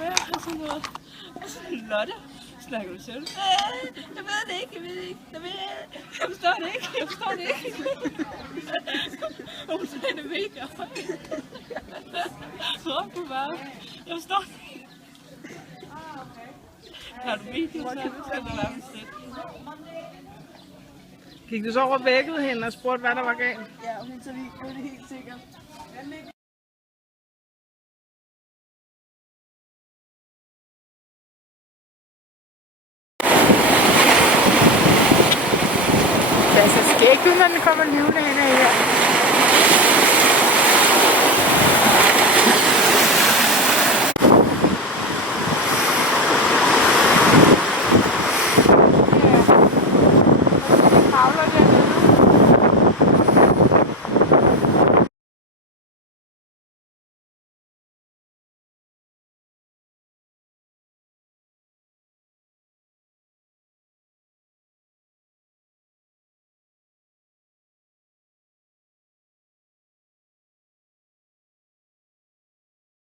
være? Og sådan noget. Og så Lotte, snakker du selv? Jeg ved det ikke, jeg forstår det ikke, Og hun sagde det mega højt. Råbte bare, jeg forstår det ikke. Har du video, så er det nærmest det. Gik du så over vækket hende og spurgte, hvad der var galt? Ja, hun så lige gjorde det helt sikkert. Det er så skægt, når den kommer livende hen her.